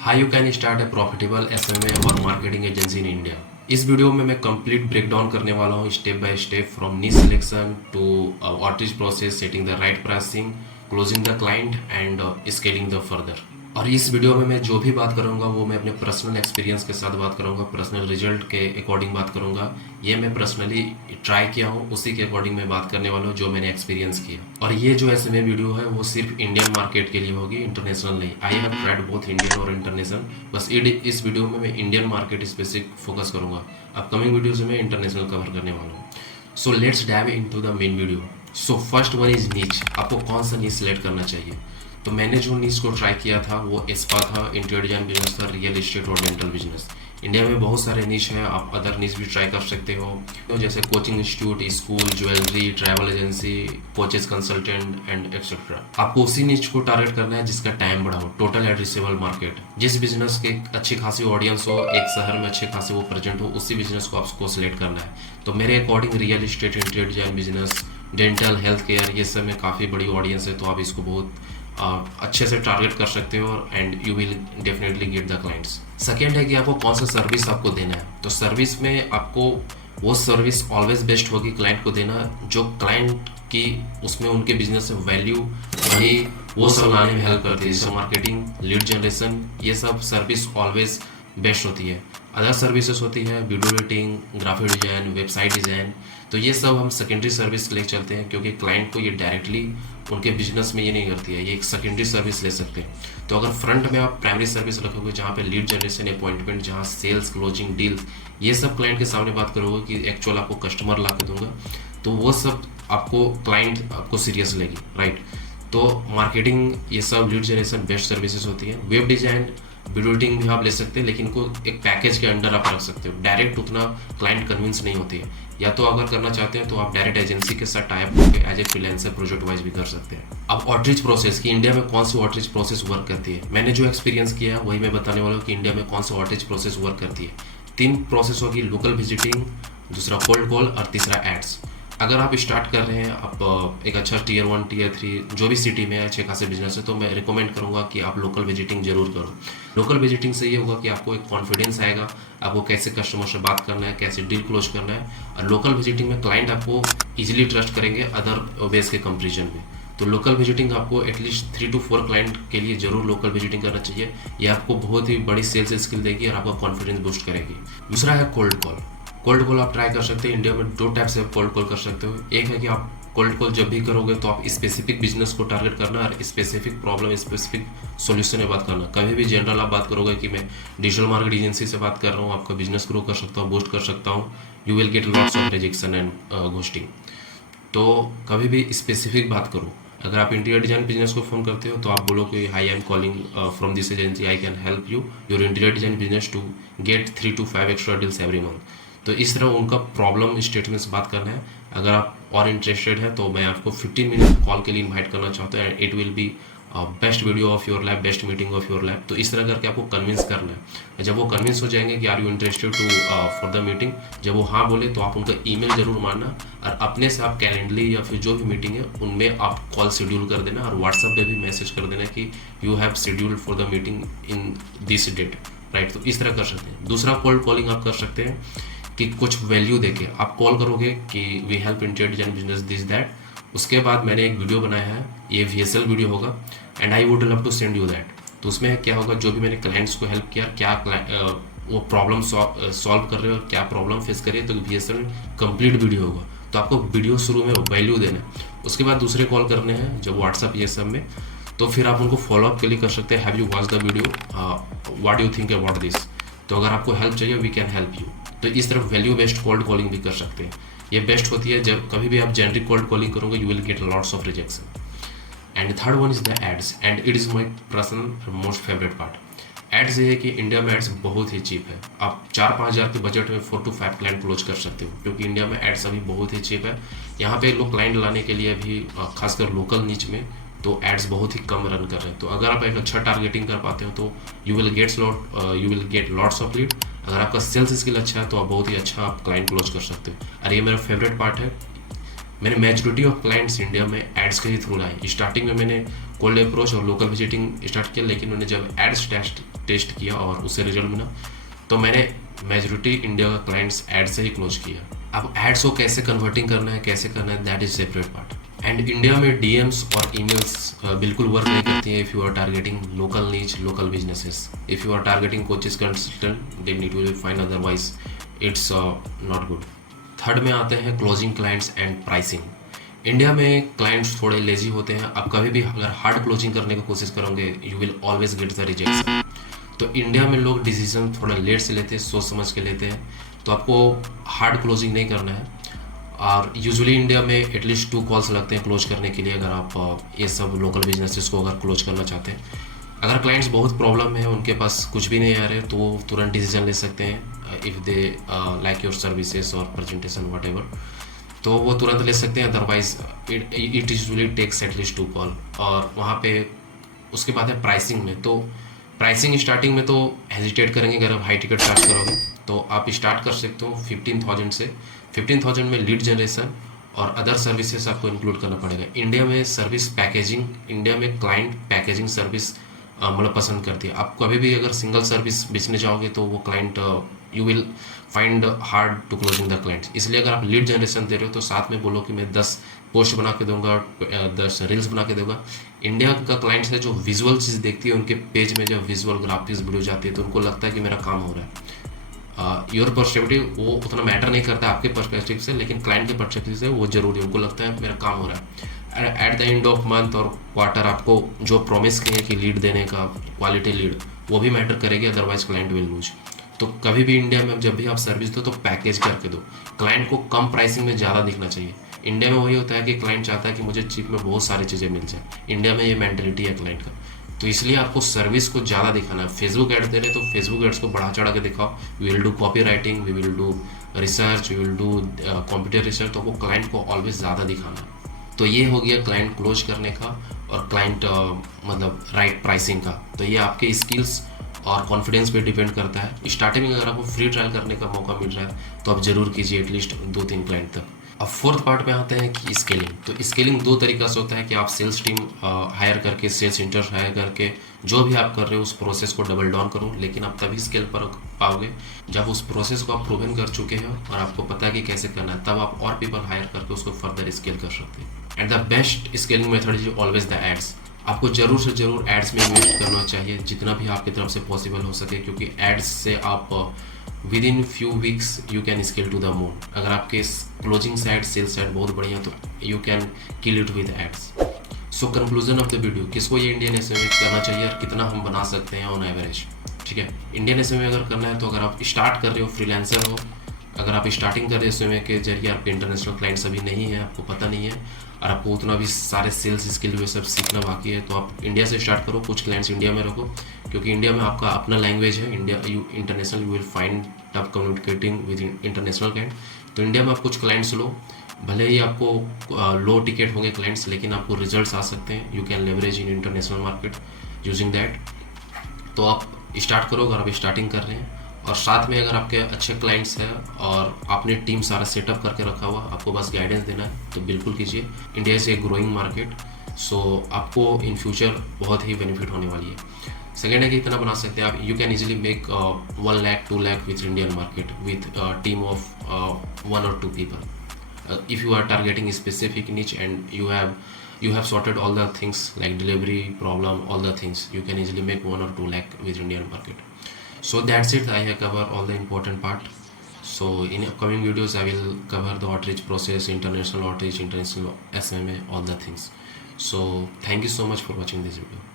How you can start a profitable SMA और marketing agency in India। इस video में मैं कंप्लीट ब्रेकडाउन करने वाला हूँ step by step from niche selection to outreach process, setting the right pricing, closing the client and scaling the further. और इस video में मैं जो भी बात करूँगा वो मैं अपने पर्सनल एक्सपीरियंस के साथ बात करूँगा, पर्सनल रिजल्ट के अकॉर्डिंग बात करूँगा। ये मैं पर्सनली ट्राई किया हूँ, उसी के अकॉर्डिंग मैं बात करने वाला हूँ जो मैंने एक्सपीरियंस किया। और ये जो SMA वीडियो है वो सिर्फ इंडियन मार्केट के लिए होगी, इंटरनेशनल नहीं। I have tried both Indian और इंटरनेशनल, बस इस वीडियो में मैं इंडियन मार्केट स्पेसिफिक फोकस करूँगा। अपकमिंग वीडियोज़ में इंटरनेशनल कवर करने वाला हूँ। So let's dive into the main video. So first one is नीच। आपको कौन सा नीच सेलेक्ट करना चाहिए? तो मैंने जो नीच को ट्राई किया था वो एस्पा था, इंटीरियर डिजाइन बिजनेस था, रियल एस्टेट और डेंटल बिजनेस। इंडिया में बहुत सारे नीच हैं, आप अदर नीच भी ट्राई कर सकते हो, तो जैसे coaching institute, school, jewellery, travel agency, coaches consultant and etcetera. आपको उसी नीच को टारगेट करना है जिसका टाइम बड़ा हो, टोटल एड्रेसेबल मार्केट। जिस बिजनेस के अच्छी खासी ऑडियंस हो, एक शहर में अच्छे खासे वो प्रेजेंट हो, उसी बिजनेस को आपको सिलेक्ट करना है। तो मेरे according real estate, interior design business, dental, health care, ये सब में काफ़ी बड़ी ऑडियंस है, तो आप इसको बहुत अच्छे से टारगेट कर सकते हो and you will definitely get the clients. Second है कि आपको कौन सा सर्विस आपको देना है। तो सर्विस में आपको वो सर्विस ऑलवेज बेस्ट होगी क्लाइंट को देना जो क्लाइंट की उसमें उनके बिजनेस से वैल्यू वही वो सब लाने में हेल्प करती है, जैसे मार्केटिंग, लीड जनरेशन, ये सब सर्विस ऑलवेज बेस्ट होती है। अदर सर्विसेज होती है video editing, graphic design, website design, तो ये सब हम सेकेंडरी सर्विस ले चलते हैं क्योंकि क्लाइंट को ये डायरेक्टली उनके बिजनेस में ये नहीं करती है, ये एक सेकेंडरी सर्विस ले सकते हैं। तो अगर फ्रंट में आप प्राइमरी सर्विस रखोगे जहाँ पे लीड जनरेशन, अपॉइंटमेंट, जहाँ सेल्स, क्लोजिंग, डील्स, ये सब क्लाइंट के सामने बात करोगे कि एक्चुअल आपको कस्टमर ला के दूंगा, तो वो सब आपको क्लाइंट आपको सीरियस लेगी, राइट। तो मार्केटिंग, ये सब लीड जनरेशन बेस्ट सर्विसेज होती है। वेब डिज़ाइन, वीडियो एडिटिंग भी आप ले सकते हैं, लेकिन इनको एक पैकेज के अंडर आप रख सकते हो, डायरेक्ट उतना क्लाइंट कन्विंस नहीं होती है। या तो अगर करना चाहते हैं तो आप डायरेक्ट एजेंसी के साथ टाइप होकर as a freelancer project wise भी कर सकते हैं। अब आउटरीच प्रोसेस की इंडिया में कौन सी आउटरीच प्रोसेस वर्क करती है, मैंने जो एक्सपीरियंस किया है वही मैं बताने वाला हूँ कि इंडिया में कौन सी आउटरीच प्रोसेस वर्क करती है। 3 प्रोसेस होगी, लोकल विजिटिंग, दूसरा कोल्ड कॉल और तीसरा एड्स। अगर आप स्टार्ट कर रहे हैं, आप एक अच्छा टियर 1, टियर 3 जो भी सिटी में अच्छे खासे बिजनेस है, तो मैं रिकमेंड करूंगा कि आप लोकल विजिटिंग जरूर करो। लोकल विजिटिंग से ये होगा कि आपको एक कॉन्फिडेंस आएगा, आपको कैसे कस्टमर से बात करना है, कैसे डील क्लोज करना है। और लोकल विजिटिंग में क्लाइंट आपको इजीली ट्रस्ट करेंगे अदर बेस के कंपेरिजन में। तो लोकल विजिटिंग आपको एटलीस्ट 3 to 4 क्लाइंट के लिए जरूर लोकल विजिटिंग करना चाहिए। ये आपको बहुत ही बड़ी सेल्स स्किल देगी और आपका कॉन्फिडेंस बूस्ट करेगी। दूसरा है कोल्ड कॉल। कोल्ड कॉल आप ट्राई कर सकते हैं। इंडिया में 2 टाइप से कोल्ड कॉल कर सकते हो। एक है कि आप कोल्ड कॉल जब भी करोगे तो आप स्पेसिफिक बिजनेस को टारगेट करना और स्पेसिफिक प्रॉब्लम, स्पेसिफिक सॉल्यूशन में बात करना। कभी भी जनरल आप बात करोगे कि मैं डिजिटल मार्केट एजेंसी से बात कर रहा हूँ, आपका बिजनेस ग्रो कर सकता हूँ, बूस्ट कर सकता हूँ, you will get lots of rejection and ghosting. तो कभी भी स्पेसिफिक बात करो। अगर आप इंटीरियर डिजाइन बिजनेस को फोन करते हो तो आप बोलो कि hi I am calling from this agency, I can help you your interior design business to get 3 to 5 extra deals every month. तो इस तरह उनका प्रॉब्लम स्टेटमेंट से बात करना है। अगर आप और इंटरेस्टेड है तो मैं आपको 15 मिनट कॉल के लिए इन्वाइट करना चाहता हूँ। It will be best video of your life, best meeting of your life. तो इस तरह करके आपको कन्विंस करना है। जब वो कन्विंस हो जाएंगे कि are you interested to for the meeting, जब वो हाँ बोले तो आप उनका ईमेल जरूर मारना और अपने से आप कैलेंडली या फिर जो भी मीटिंग है उनमें आप कॉल शेड्यूल कर देना और व्हाट्सएप पे भी मैसेज कर देना कि you have scheduled for the meeting in this date, right. तो इस तरह कर सकते हैं। दूसरा कोल्ड कॉलिंग आप कर सकते हैं कि कुछ वैल्यू देके आप कॉल करोगे कि we help interior design business this that. उसके बाद मैंने एक वीडियो बनाया है, ये VSL वीडियो होगा and I would love to send you that. तो उसमें क्या होगा, जो भी मैंने क्लाइंट्स को हेल्प किया, क्या वो प्रॉब्लम सॉल्व कर रहे हो, क्या प्रॉब्लम फेस करिए, तो VSL कंप्लीट वीडियो होगा। तो आपको वीडियो शुरू में वैल्यू देना है। उसके बाद दूसरे कॉल करने हैं जब व्हाट्सअप ये सब में, तो फिर आप उनको फॉलोअप के लिए कर सकते हैं, have you watch the video, what you think about this. तो अगर आपको हेल्प चाहिए वी कैन हेल्प यू। तो इस तरफ वैल्यू बेस्ड कोल्ड कॉलिंग भी कर सकते हैं। ये बेस्ट होती है जब कभी भी आप जेनरिक कोल्ड कॉलिंग करोगे, you will get lots of rejection. And third one is the ads and it is my personal most favourite part. Ads ये है कि इंडिया में एड्स बहुत ही चीप है। आप 4-5 हज़ार के बजट में 4 to 5 क्लाइंट क्लोज कर सकते हो क्योंकि इंडिया में एड्स अभी बहुत ही चीप है। यहाँ पे लोग क्लाइंट लाने के लिए भी खासकर लोकल नीच में तो एड्स बहुत ही कम रन कर रहे हैं। तो अगर आप एक अच्छा टारगेटिंग कर पाते हो तो you will get lots of lead. अगर आपका सेल्स स्किल अच्छा है तो आप बहुत ही अच्छा आप क्लाइंट क्लोज कर सकते हो। और ये मेरा फेवरेट पार्ट है, मैंने मेजोरिटी ऑफ क्लाइंट्स इंडिया में एड्स के ही थ्रू लाए। स्टार्टिंग में मैंने कोल्ड अप्रोच और लोकल विजिटिंग स्टार्ट किया, लेकिन मैंने जब एड्स टेस्ट किया और उससे रिजल्ट मिला तो मैंने मेजोरिटी इंडिया का क्लाइंट्स एड से ही क्लोज किया। अब एड्स को कैसे कन्वर्टिंग करना है, कैसे करना है, that is separate part. And India में डीएम्स और ईमेल्स बिल्कुल वर्क नहीं करती है if you are targeting local niche, local businesses. If you are targeting coaches consultant then it will fine, otherwise it's not good. Third में आते हैं closing clients and pricing. India में clients थोड़े lazy होते हैं। आप कभी भी अगर हार्ड क्लोजिंग करने की कोशिश करोगे you will always get the rejection. तो इंडिया में लोग डिसीजन थोड़ा लेट से लेते हैं, सोच समझ के लेते हैं, तो आपको हार्ड क्लोजिंग नहीं करना है। और यूजुअली इंडिया में एटलीस्ट 2 कॉल्स लगते हैं क्लोज करने के लिए, अगर आप ये सब लोकल बिजनेसेस को अगर क्लोज करना चाहते हैं। अगर क्लाइंट्स बहुत प्रॉब्लम है, उनके पास कुछ भी नहीं आ रहे, तो वो तुरंत डिसीजन ले सकते हैं if they like your services और प्रेजेंटेशन वट एवर, तो वो तुरंत ले सकते हैं। Otherwise it usually takes at least 2 call. और वहाँ पे उसके बाद है प्राइसिंग में। तो प्राइसिंग स्टार्टिंग में तो हेजिटेट करेंगे, अगर आप हाई टिकट चार्ज करोगे तो आप स्टार्ट कर सकते हो 15,000 से। 15,000 में लीड जनरेशन और अदर सर्विसेज आपको इंक्लूड करना पड़ेगा। इंडिया में सर्विस पैकेजिंग, इंडिया में क्लाइंट पैकेजिंग सर्विस मतलब पसंद करती है। आप कभी भी अगर सिंगल सर्विस बेचने जाओगे तो वो client you will find hard to closing the client. इसलिए अगर आप लीड जनरेशन दे रहे हो तो साथ में बोलो कि मैं 10 पोस्ट बना के दूंगा, 10 रील्स बना के दूंगा। इंडिया का क्लाइंट्स है जो विजुअल चीज़ देखती है, उनके पेज में जब विजुअल ग्राफिक्स वीडियो जाती है तो उनको लगता है कि मेरा काम हो रहा है। योर पर्सपेक्टिव वो उतना मैटर नहीं करता आपके पर्सपेक्टिव से, लेकिन क्लाइंट के पर्सपेक्टिव से वो जरूरी है, उनको लगता है मेरा काम हो रहा है। At the end of month और क्वार्टर आपको जो प्रॉमिस किए कि लीड देने का, क्वालिटी लीड, वो भी मैटर करेगी, अदरवाइज क्लाइंट विल लूज। तो कभी भी इंडिया में जब भी आप सर्विस दो तो पैकेज करके दो। क्लाइंट को कम प्राइसिंग में ज़्यादा दिखना चाहिए। इंडिया में वही होता है कि क्लाइंट चाहता है कि मुझे चिप में बहुत सारी चीज़ें मिल जाए। इंडिया में ये मेंटलिटी है क्लाइंट का, तो इसलिए आपको सर्विस को ज़्यादा दिखाना है। फेसबुक एड्स दे रहे तो फेसबुक एड्स को बढ़ा चढ़ा के दिखाओ। We will do copy writing, we will do research, we will do computer research, तो आपको क्लाइंट को ऑलवेज ज़्यादा दिखाना है। तो ये हो गया क्लाइंट क्लोज करने का और क्लाइंट मतलब राइट प्राइसिंग का। तो ये आपके स्किल्स और कॉन्फिडेंस पे डिपेंड करता है। स्टार्टिंग में अगर आपको फ्री ट्रायल करने का मौका मिल रहा है तो आप जरूर कीजिए एटलीस्ट 2-3 क्लाइंट तक। अब फोर्थ पार्ट में आते हैं कि स्केलिंग। तो स्केलिंग 2 तरीका से होता है कि आप सेल्स टीम हायर करके, सेल्स इंटर्न हायर करके जो भी आप कर रहे हो उस प्रोसेस को डबल डाउन करो, लेकिन आप तभी स्केल पर पाओगे जब उस प्रोसेस को आप प्रूवन कर चुके हो और आपको पता है कि कैसे करना है, तब आप और पीपल हायर करके उसको फर्दर स्केल कर सकते हैं। And the best scaling method is always the ads. आपको जरूर से जरूर एड्स में इन्वेस्ट करना चाहिए जितना भी आपकी तरफ से पॉसिबल हो सके, क्योंकि एड्स से आप within few weeks you can scale to the moon. अगर आपके क्लोजिंग साइड, सेल्स साइड बहुत बढ़िया तो you can kill it with ads. So conclusion of the video, किसको ये इंडियन एसएमए करना चाहिए और कितना हम बना सकते हैं ऑन एवरेज, ठीक है। इंडियन एसएमए अगर करना है तो अगर आप स्टार्ट कर रहे हो, फ्रीलांसर हो, अगर आप स्टार्टिंग कर रहे हो एसएमए के जरिए, आपके इंटरनेशनल क्लाइंट्स अभी नहीं है, आपको पता नहीं है और आपको उतना भी सारे सेल्स स्किल वे सब सीखना बाकी है, तो आप इंडिया से स्टार्ट करो। कुछ क्लाइंट्स इंडिया में रखो, क्योंकि इंडिया में आपका अपना लैंग्वेज है। India international you will find tough communicating with international client. तो इंडिया में आप कुछ क्लाइंट्स लो, भले ही आपको लो टिकट होंगे क्लाइंट्स, लेकिन आपको रिजल्ट्स आ सकते हैं। You can leverage in international market using that. तो आप स्टार्ट करो अगर आप स्टार्टिंग कर रहे हैं, और साथ में अगर आपके अच्छे क्लाइंट्स हैं और आपने टीम सारा सेटअप करके रखा हुआ, आपको बस गाइडेंस देना है, तो बिल्कुल कीजिए। India is a growing market, so आपको इन फ्यूचर बहुत ही बेनिफिट होने वाली है। सेकेंड है कि इतना बना सकते हैं आप, you can easily make 1 lakh 2 lakh with Indian market with team of 1 or 2 people. If you are targeting a specific niche and you have sorted all the things like delivery problem, all the things, you can easily make 1 or 2 lakh with Indian market. So that's it. I have covered all the important part. So in upcoming videos I will cover the outreach process, international outreach, international SMA, all the things. So thank you so much for watching this video.